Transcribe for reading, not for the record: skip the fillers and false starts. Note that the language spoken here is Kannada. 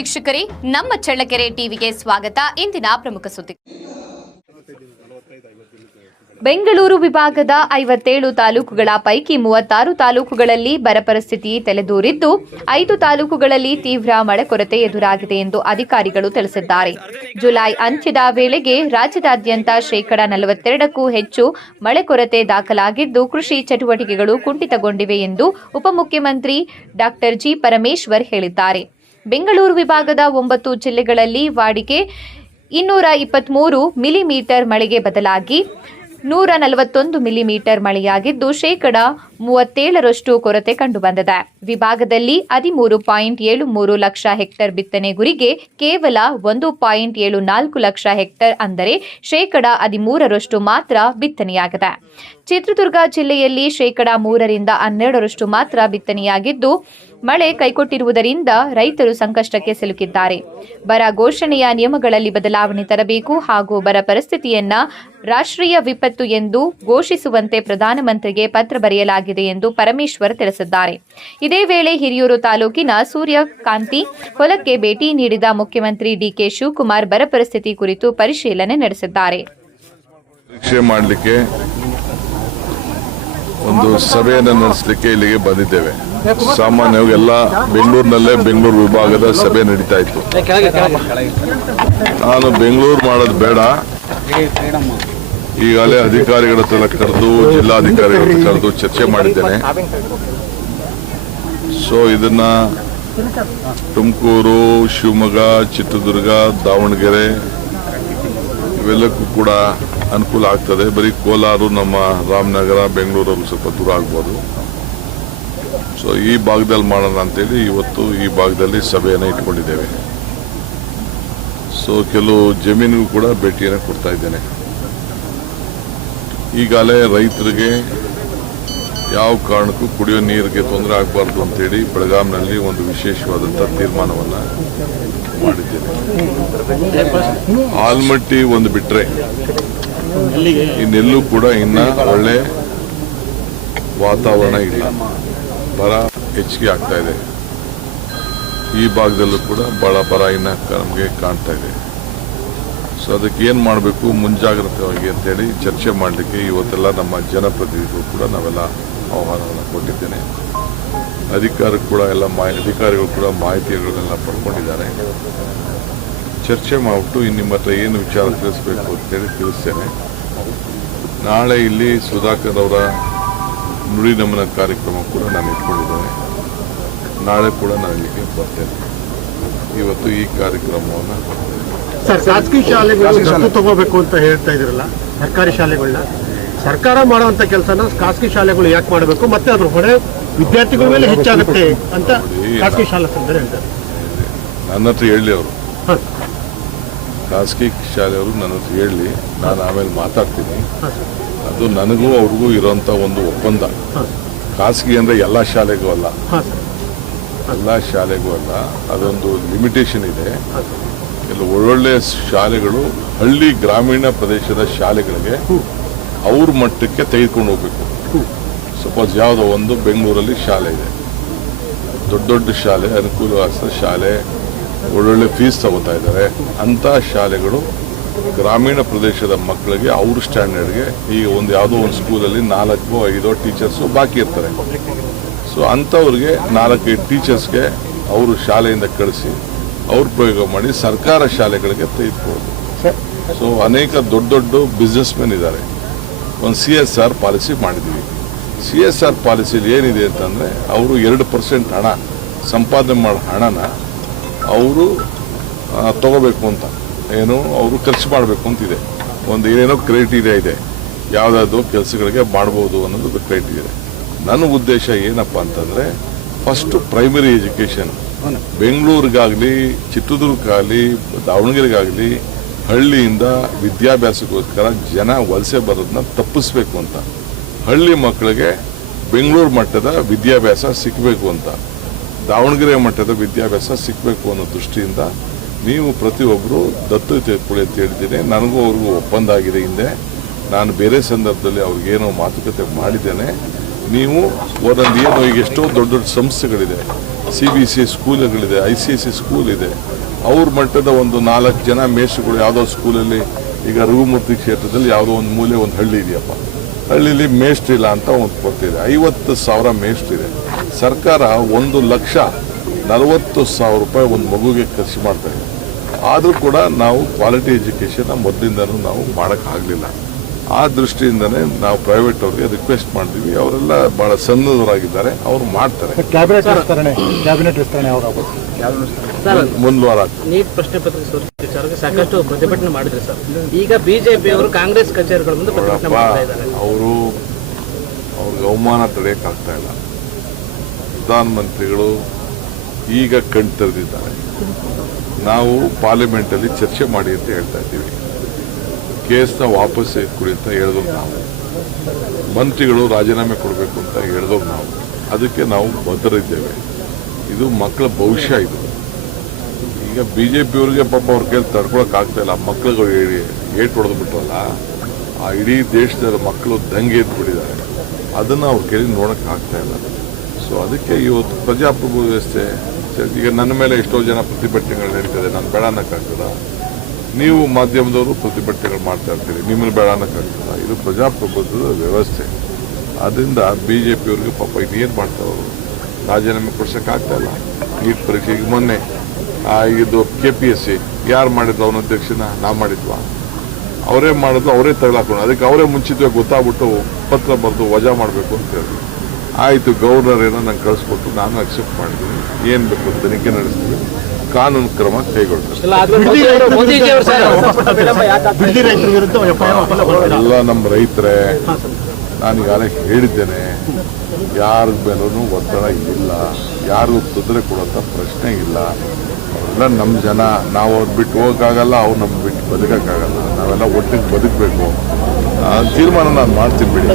ವೀಕ್ಷಕರೇ, ನಮ್ಮ ಚಳ್ಳಕೆರೆ ಟಿವಿಗೆ ಸ್ವಾಗತ. ಇಂದಿನ ಪ್ರಮುಖ ಸುದ್ದಿ. ಬೆಂಗಳೂರು ವಿಭಾಗದ 57 ತಾಲೂಕುಗಳ ಪೈಕಿ 36 ತಾಲೂಕುಗಳಲ್ಲಿ ಬರ ಪರಿಸ್ಥಿತಿ ತಲೆದೂರಿದ್ದು 5 ತಾಲೂಕುಗಳಲ್ಲಿ ತೀವ್ರ ಮಳೆ ಕೊರತೆ ಎದುರಾಗಿದೆ ಎಂದು ಅಧಿಕಾರಿಗಳು ತಿಳಿಸಿದ್ದಾರೆ. ಜುಲೈ ಅಂತ್ಯದ ವೇಳೆಗೆ ರಾಜ್ಯದಾದ್ಯಂತ ಶೇಕಡಾ 42ಕ್ಕೂ ಹೆಚ್ಚು ಮಳೆ ಕೊರತೆ ದಾಖಲಾಗಿದ್ದು ಕೃಷಿ ಚಟುವಟಿಕೆಗಳು ಕುಂಠಿತಗೊಂಡಿವೆ ಎಂದು ಉಪಮುಖ್ಯಮಂತ್ರಿ ಡಾ. ಜಿ. ಪರಮೇಶ್ವರ್ ಹೇಳಿದ್ದಾರೆ. ಬೆಂಗಳೂರು ವಿಭಾಗದ 9 ಜಿಲ್ಲೆಗಳಲ್ಲಿ ವಾಡಿಕೆ 223 ಮಿಲಿಮೀಟರ್ ಮಳೆಗೆ ಬದಲಾಗಿ 141 ಮಿಲಿಮೀಟರ್ ಮಳೆಯಾಗಿದ್ದು ಶೇಕಡಾ 37ರಷ್ಟು ಕೊರತೆ ಕಂಡುಬಂದಿದೆ. ವಿಭಾಗದಲ್ಲಿ 13.73 ಲಕ್ಷ ಹೆಕ್ಟೇರ್ ಬಿತ್ತನೆ ಗುರಿಗೆ ಕೇವಲ 1.74 ಲಕ್ಷ ಹೆಕ್ಟೇರ್ ಅಂದರೆ ಶೇಕಡಾ 13ರಷ್ಟು ಮಾತ್ರ ಬಿತ್ತನೆಯಾಗಿದೆ. ಚಿತ್ರದುರ್ಗ ಜಿಲ್ಲೆಯಲ್ಲಿ ಶೇಕಡಾ 3ರಿಂದ 12ರಷ್ಟು ಮಾತ್ರ ಬಿತ್ತನೆಯಾಗಿದ್ದು ಮಳೆ ಕೈಕೊಟ್ಟಿರುವುದರಿಂದ ರೈತರು ಸಂಕಷ್ಟಕ್ಕೆ ಸಿಲುಕಿದ್ದಾರೆ. ಬರ ಘೋಷಣೆಯ ನಿಯಮಗಳಲ್ಲಿ ಬದಲಾವಣೆ ತರಬೇಕು ಹಾಗೂ ಬರ ಪರಿಸ್ಥಿತಿಯನ್ನ ರಾಷ್ಟ್ರೀಯ ವಿಪತ್ತು ಎಂದು ಘೋಷಿಸುವಂತೆ ಪ್ರಧಾನಮಂತ್ರಿಗೆ ಪತ್ರ ಬರೆಯಲಾಗಿದೆ ಎಂದು ಪರಮೇಶ್ವರ್ ತಿಳಿಸಿದ್ದಾರೆ. ಇದೇ ವೇಳೆ ಹಿರಿಯೂರು ತಾಲೂಕಿನ ಸೂರ್ಯಕಾಂತಿ ಹೊಲಕ್ಕೆ ಭೇಟಿ ನೀಡಿದ ಮುಖ್ಯಮಂತ್ರಿ ಡಿಕೆ ಶಿವಕುಮಾರ್ ಬರ ಪರಿಸ್ಥಿತಿ ಕುರಿತು ಪರಿಶೀಲನೆ ನಡೆಸಿದ್ದಾರೆ. ಒಂದು ಸಭೆಯನ್ನು ನಡೆಸಲಿಕ್ಕೆ ಇಲ್ಲಿಗೆ ಬಂದಿದ್ದೇವೆ. ಸಾಮಾನ್ಯವಾಗಿ ಎಲ್ಲ ಬೆಂಗಳೂರಿನಲ್ಲೇ ಬೆಂಗಳೂರು ವಿಭಾಗದ ಸಭೆ ನಡೀತಾ ಇತ್ತು. ನಾನು ಬೆಂಗಳೂರು ಮಾಡೋದು ಬೇಡ, ಈಗಾಗಲೇ ಅಧಿಕಾರಿಗಳ ಹತ್ರ ಕರೆದು ಜಿಲ್ಲಾಧಿಕಾರಿಗಳ ಹತ್ರ ಕರೆದು ಚರ್ಚೆ ಮಾಡಿದ್ದೇನೆ. ಸೊ ಇದನ್ನ ತುಮಕೂರು, ಶಿವಮೊಗ್ಗ, ಚಿತ್ರದುರ್ಗ, ದಾವಣಗೆರೆ ಇವೆಲ್ಲಕ್ಕೂ ಕೂಡ ಅನುಕೂಲ ಆಗ್ತದೆ. ಬರೀ ಕೋಲಾರ, ನಮ್ಮ ರಾಮನಗರ, ಬೆಂಗಳೂರಲ್ಲಿ ಸ್ವಲ್ಪ ದೂರ ಆಗ್ಬೋದು. ಸೊ ಈ ಭಾಗದಲ್ಲಿ ಮಾಡೋಣ ಅಂತೇಳಿ ಇವತ್ತು ಈ ಭಾಗದಲ್ಲಿ ಸಭೆಯನ್ನು ಇಟ್ಕೊಂಡಿದ್ದೇವೆ. ಸೊ ಕೆಲವು ಜಮೀನಿಗೂ ಕೂಡ ಭೇಟಿಯನ್ನು ಕೊಡ್ತಾ ಇದ್ದೇನೆ. ಈಗಾಗಲೇ ರೈತರಿಗೆ ಯಾವ ಕಾರಣಕ್ಕೂ ಕುಡಿಯೋ ನೀರಿಗೆ ತೊಂದರೆ ಆಗಬಾರ್ದು ಅಂತೇಳಿ ಬೆಳಗಾಂನಲ್ಲಿ ಒಂದು ವಿಶೇಷವಾದಂಥ ತೀರ್ಮಾನವನ್ನು ಮಾಡಿದ್ದೇನೆ. ಆಲ್ಮಟ್ಟಿ ಒಂದು ಬಿಟ್ಟರೆ ಇನ್ನೆಲ್ಲೂ ಕೂಡ ಇನ್ನ ಒಳ್ಳೆ ವಾತಾವರಣ ಇಲ್ಲ, ಬರ ಹೆಚ್ಚಿಗೆ ಆಗ್ತಾ ಇದೆ. ಈ ಭಾಗದಲ್ಲೂ ಕೂಡ ಬಹಳ ಬರ ಇನ್ನ ನಮಗೆ ಕಾಣ್ತಾ ಇದೆ. ಸೊ ಅದಕ್ಕೆ ಏನು ಮಾಡಬೇಕು ಮುಂಜಾಗ್ರತವಾಗಿ ಅಂತೇಳಿ ಚರ್ಚೆ ಮಾಡಲಿಕ್ಕೆ ಇವತ್ತೆಲ್ಲ ನಮ್ಮ ಜನಪ್ರತಿನಿಧಿಗಳು ಕೂಡ ನಾವೆಲ್ಲ ಆಹ್ವಾನವನ್ನು ಕೊಟ್ಟಿದ್ದೇನೆ. ಅಧಿಕಾರಿಗಳು ಕೂಡ ಮಾಹಿತಿಗಳನ್ನೆಲ್ಲ ಪಡ್ಕೊಂಡಿದ್ದಾರೆ. ಚರ್ಚೆ ಮಾಡಿಬಿಟ್ಟು ನಿಮ್ಮ ಹತ್ರ ಏನು ವಿಚಾರ ತಿಳಿಸ್ಬೇಕು ಅಂತೇಳಿ ತಿಳಿಸ್ತೇನೆ. ನಾಳೆ ಇಲ್ಲಿ ಸುಧಾಕರ್ ಅವರ ನುಡಿ ನಮನ ಕಾರ್ಯಕ್ರಮ ಕೂಡ ನಾನು ಇಟ್ಕೊಂಡಿದ್ದೇನೆ. ನಾಳೆ ಕೂಡ ನಾನು ಇಲ್ಲಿಗೆ ಬರ್ತೇನೆ. ಇವತ್ತು ಈ ಕಾರ್ಯಕ್ರಮವನ್ನು ಸರ್, ಖಾಸಗಿ ಶಾಲೆಗಳು ತಗೋಬೇಕು ಅಂತ ಹೇಳ್ತಾ ಇದ್ರಲ್ಲ, ಸರ್ಕಾರಿ ಶಾಲೆಗಳನ್ನ ಸರ್ಕಾರ ಮಾಡುವಂತ ಕೆಲಸನ ಖಾಸಗಿ ಶಾಲೆಗಳು ಯಾಕೆ ಮಾಡಬೇಕು, ಮತ್ತೆ ಅದ್ರ ಹೊಣೆ ವಿದ್ಯಾರ್ಥಿಗಳ ಮೇಲೆ ಹೆಚ್ಚಾಗುತ್ತೆ ಅಂತ ಖಾಸಗಿ ಶಾಲಾ ಸಂಸ್ಥೆ ಹೇಳ್ತಾರೆ. ನನ್ನ ಹತ್ರ ಹೇಳಿ ಅವರು, ಖಾಸಗಿ ಶಾಲೆಯವರು ನನ್ನ ಹತ್ರ ಹೇಳಿ, ನಾನು ಆಮೇಲೆ ಮಾತಾಡ್ತೀನಿ. ಅದು ನನಗೂ ಅವ್ರಿಗೂ ಇರೋಂಥ ಒಂದು ಒಪ್ಪಂದ. ಖಾಸಗಿ ಅಂದರೆ ಎಲ್ಲ ಶಾಲೆಗೂ ಅಲ್ಲ, ಅದೊಂದು ಲಿಮಿಟೇಷನ್ ಇದೆ. ಕೆಲವು ಒಳ್ಳೊಳ್ಳೆ ಶಾಲೆಗಳು ಹಳ್ಳಿ ಗ್ರಾಮೀಣ ಪ್ರದೇಶದ ಶಾಲೆಗಳಿಗೆ ಅವ್ರ ಮಟ್ಟಕ್ಕೆ ತೆಗೆದುಕೊಂಡು ಹೋಗ್ಬೇಕು. ಸಪೋಸ್ ಯಾವುದೋ ಒಂದು ಬೆಂಗಳೂರಲ್ಲಿ ಶಾಲೆ ಇದೆ, ದೊಡ್ಡ ಶಾಲೆ, ಅನುಕೂಲವಾದ ಶಾಲೆ, ಒಳ್ಳೊಳ್ಳೆ ಫೀಸ್ ತಗೋತಾ ಇದ್ದಾರೆ. ಅಂಥ ಶಾಲೆಗಳು ಗ್ರಾಮೀಣ ಪ್ರದೇಶದ ಮಕ್ಕಳಿಗೆ ಅವ್ರ ಸ್ಟ್ಯಾಂಡರ್ಡ್ಗೆ ಈಗ ಯಾವುದೋ ಒಂದು ಸ್ಕೂಲಲ್ಲಿ 4-5 ಟೀಚರ್ಸು ಬಾಕಿ ಇರ್ತಾರೆ. ಸೊ ಅಂಥವ್ರಿಗೆ 4-5 ಟೀಚರ್ಸ್ಗೆ ಅವರು ಶಾಲೆಯಿಂದ ಕಳಿಸಿ ಅವ್ರ ಪ್ರಯೋಗ ಮಾಡಿ ಸರ್ಕಾರ ಶಾಲೆಗಳಿಗೆ ತೆಗೆದುಕೊಳ್ಳೋದು. ಸೊ ಅನೇಕ ದೊಡ್ಡ ಬಿಸ್ನೆಸ್ ಮೆನ್ ಇದ್ದಾರೆ. ಒಂದು CSR ಪಾಲಿಸಿ ಮಾಡಿದ್ದೀವಿ. CSR ಪಾಲಿಸಿಲಿ ಏನಿದೆ ಅಂತಂದರೆ ಅವರು 2% ಹಣ ಸಂಪಾದನೆ ಮಾಡೋ ಹಣನ ಅವರು ತಗೋಬೇಕು ಅಂತ, ಏನು ಅವರು ಖರ್ಚು ಮಾಡಬೇಕು ಅಂತಿದೆ. ಒಂದು ಏನೇನೋ ಕ್ರೈಟೀರಿಯಾ ಇದೆ, ಯಾವುದಾದ್ರು ಕೆಲಸಗಳಿಗೆ ಮಾಡ್ಬೋದು ಅನ್ನೋದು ಕ್ರೈಟೀರಿಯಾ ಇದೆ. ನನ್ನ ಉದ್ದೇಶ ಏನಪ್ಪ ಅಂತಂದರೆ ಫಸ್ಟು ಪ್ರೈಮರಿ ಎಜುಕೇಷನ್ ಬೆಂಗಳೂರಿಗಾಗಲಿ, ಚಿತ್ರದುರ್ಗಕ್ಕಾಗಲಿ, ದಾವಣಗೆರೆಗಾಗಲಿ ಹಳ್ಳಿಯಿಂದ ವಿದ್ಯಾಭ್ಯಾಸಕ್ಕೋಸ್ಕರ ಜನ ವಲಸೆ ಬರೋದನ್ನ ತಪ್ಪಿಸ್ಬೇಕು ಅಂತ, ಹಳ್ಳಿ ಮಕ್ಕಳಿಗೆ ಬೆಂಗಳೂರು ಮಟ್ಟದ ವಿದ್ಯಾಭ್ಯಾಸ ಸಿಕ್ಕಬೇಕು ಅಂತ, ದಾವಣಗೆರೆ ಮಟ್ಟದ ವಿದ್ಯಾಭ್ಯಾಸ ಸಿಕ್ಕಬೇಕು ಅನ್ನೋ ದೃಷ್ಟಿಯಿಂದ ನೀವು ಪ್ರತಿಯೊಬ್ಬರು ದತ್ತು ತೆಗೆದುಕೊಳ್ಳಿ ಅಂತ ಹೇಳಿದ್ದೀನಿ. ನನಗೂ ಅವ್ರಿಗೂ ಒಪ್ಪಂದ ಆಗಿದೆ. ಹಿಂದೆ ನಾನು ಬೇರೆ ಸಂದರ್ಭದಲ್ಲಿ ಅವ್ರಿಗೇನೋ ಮಾತುಕತೆ ಮಾಡಿದ್ದೇನೆ. ನೀವು ಒಂದೊಂದು ಏನು ಈಗ ಎಷ್ಟೋ ದೊಡ್ಡ ಸಂಸ್ಥೆಗಳಿದೆ, CBC ಸ್ಕೂಲ್ಗಳಿದೆ, ICSC ಸ್ಕೂಲ್ ಇದೆ. ಅವ್ರ ಮಟ್ಟದ ಒಂದು 4 ಜನ ಮೇಷ್ಟ್ರುಗಳು ಯಾವುದೋ ಸ್ಕೂಲಲ್ಲಿ, ಈಗ ರಘುಮೂರ್ತಿ ಕ್ಷೇತ್ರದಲ್ಲಿ ಯಾವುದೋ ಒಂದು ಮೂಲೆ ಒಂದು ಹಳ್ಳಿ ಇದೆಯಪ್ಪ, ಹಳ್ಳಿಲಿ ಮೇಷ್ಟ್ರಿಲ್ಲ ಅಂತ ಒಂದು ಗೊತ್ತಿದೆ. 50,000 ಮೇಷ್ಟ್ರಿದೆ. ಸರ್ಕಾರ 1,40,000 ರೂಪಾಯಿ ಒಂದು ಮಗುಗೆ ಖರ್ಚು ಮಾಡ್ತಾ ಇದೆ. ಆದರೂ ಕೂಡ ನಾವು ಕ್ವಾಲಿಟಿ ಎಜುಕೇಷನ್ ಮೊದಲಿಂದನೂ ನಾವು ಮಾಡೋಕ್ಕಾಗಲಿಲ್ಲ. ಆ ದೃಷ್ಟಿಯಿಂದನೇ ನಾವು ಪ್ರೈವೇಟ್ ಅವ್ರಿಗೆ ರಿಕ್ವೆಸ್ಟ್ ಮಾಡ್ತೀವಿ. ಅವರೆಲ್ಲ ಭಾಳ ಸನ್ನದ್ಧರಾಗಿದ್ದಾರೆ, ಅವ್ರು ಮಾಡ್ತಾರೆ. ಕ್ಯಾಬಿನೆಟ್ ವಿಸ್ತರಣೆ ಮುಂದಿನ ವಾರ ನೀಟ್ ಪ್ರಶ್ನೆ ಪತ್ರಿಕೆ ಸೋರಿಕೆ ಸಾಕಷ್ಟು ಪ್ರತಿಭಟನೆ ಮಾಡಿದ್ರು ಸರ್. ಈಗ ಬಿಜೆಪಿ ಅವರು ಕಾಂಗ್ರೆಸ್ ಕಚೇರಿಗಳ ಮುಂದೆ ಪ್ರತಿಭಟನೆ ಮಾಡ್ತಾ ಇದ್ದಾರೆ. ಅವ್ರಿಗೆ ಅವಮಾನ ತಡೆಯೋಕ್ಕಾಗ್ತಾ ಇಲ್ಲ. ಪ್ರಧಾನಮಂತ್ರಿಗಳು ಈಗ ಕಣ್ ತೆರೆದಿದ್ದಾರೆ. ನಾವು ಪಾರ್ಲಿಮೆಂಟಲ್ಲಿ ಚರ್ಚೆ ಮಾಡಿ ಅಂತ ಹೇಳ್ತಾ ಇದ್ದೀವಿ. ಕೇಸ್ನ ವಾಪಸ್ ಕೊಡಿ ಅಂತ ಹೇಳಿದವ್ರು ನಾವು, ಮಂತ್ರಿಗಳು ರಾಜೀನಾಮೆ ಕೊಡಬೇಕು ಅಂತ ಹೇಳಿದವ್ರು ನಾವು. ಅದಕ್ಕೆ ನಾವು ಬದ್ಧರಿದ್ದೇವೆ. ಇದು ಮಕ್ಕಳ ಭವಿಷ್ಯ. ಇದು ಈಗ BJPಯವ್ರಿಗೆ ಪಾಪ ಅವ್ರ ಕೈಲಿ ತಡ್ಕೊಳಕ್ಕಾಗ್ತಾ ಇಲ್ಲ. ಮಕ್ಕಳಿಗೆ ಏಟು ಹೊಡೆದು ಬಿಟ್ರಲ್ಲ, ಆ ಇಡೀ ದೇಶದ ಮಕ್ಕಳು ದಂಗೆ ಎದ್ಬಿಟ್ಟಿದ್ದಾರೆ. ಅದನ್ನು ಅವ್ರ ಕೈಲಿ ನೋಡೋಕ್ಕಾಗ್ತಾ ಇಲ್ಲ. ಸೊ ಅದಕ್ಕೆ ಇವತ್ತು ಪ್ರಜಾಪ್ರಭು ವ್ಯವಸ್ಥೆ, ಈಗ ನನ್ನ ಮೇಲೆ ಎಷ್ಟೋ ಜನ ಪ್ರತಿಭಟನೆಗಳು ನಡೀತದೆ, ನಾನು ಬೇಡ ಅನ್ನೋಕ್ಕಾಗ್ತದ? ನೀವು ಮಾಧ್ಯಮದವರು ಪ್ರತಿಭಟನೆಗಳು ಮಾಡ್ತಾ ಇರ್ತೀರಿ, ನಿಮ್ಮನ್ನು ಬೇಡ ಅನ್ನೋಕ್ಕಾಗ್ತದ? ಇದು ಪ್ರಜಾಪ್ರಭುತ್ವದ ವ್ಯವಸ್ಥೆ. ಅದರಿಂದ BJPಯವ್ರಿಗೆ ಪಾಪ ಇನ್ನೇನು ಮಾಡ್ತಾರವರು, ರಾಜೀನಾಮೆ ಕೊಡ್ಸೋಕ್ಕಾಗ್ತಾ ಇಲ್ಲ. ನೀಟ್ ಪರೀಕ್ಷೆಗೆ ಮೊನ್ನೆ ಇದು KPSC ಯಾರು ಮಾಡಿದ್ರು? ಅವನ ಅಧ್ಯಕ್ಷನ ನಾವು ಮಾಡಿದ್ವಾ? ಅವರೇ ಮಾಡಿದ್ರು, ಅವರೇ ತಗೊಳಕೊಂಡು, ಅದಕ್ಕೆ ಅವರೇ ಮುಂಚಿತವಾಗಿ ಗೊತ್ತಾಗ್ಬಿಟ್ಟು ಪತ್ರ ಬರೆದು ವಜಾ ಮಾಡಬೇಕು ಅಂತ ಹೇಳಿದ್ರು. ಆಯಿತು, ಗವರ್ನರ್ ಏನೋ ನಂಗೆ ಕಳಿಸ್ಕೊಟ್ಟು ನಾನು ಅಕ್ಸೆಪ್ಟ್ ಮಾಡಿದ್ದೀನಿ. ಏನು ಬೇಕು ತನಿಖೆ ನಡೆಸ್ತೀವಿ, ಕಾನೂನು ಕ್ರಮ ಕೈಗೊಳ್ತೀವಿ. ಎಲ್ಲ ನಮ್ಮ ರೈತರೇ, ನಾನೀಗಾಗಲೇ ಹೇಳಿದ್ದೇನೆ, ಯಾರ ಮೇಲೂ ಒತ್ತಡ ಇಲ್ಲ, ಯಾರಿಗೂ ತೊಂದರೆ ಕೊಡುವಂಥ ಪ್ರಶ್ನೆ ಇಲ್ಲ. ಅವರೆಲ್ಲ ನಮ್ಮ ಜನ. ನಾವು ಅವ್ರು ಬಿಟ್ಟು ಹೋಗೋಕ್ಕಾಗಲ್ಲ, ಅವ್ರು ನಮ್ಗೆ ಬಿಟ್ಟು ಬದುಕೋಕ್ಕಾಗಲ್ಲ. ನಾವೆಲ್ಲ ಒಟ್ಟಿಗೆ ಬದುಕಬೇಕು. ತೀರ್ಮಾನ ನಾನು ಮಾಡ್ತೀನಿ ಬಿಡಿ.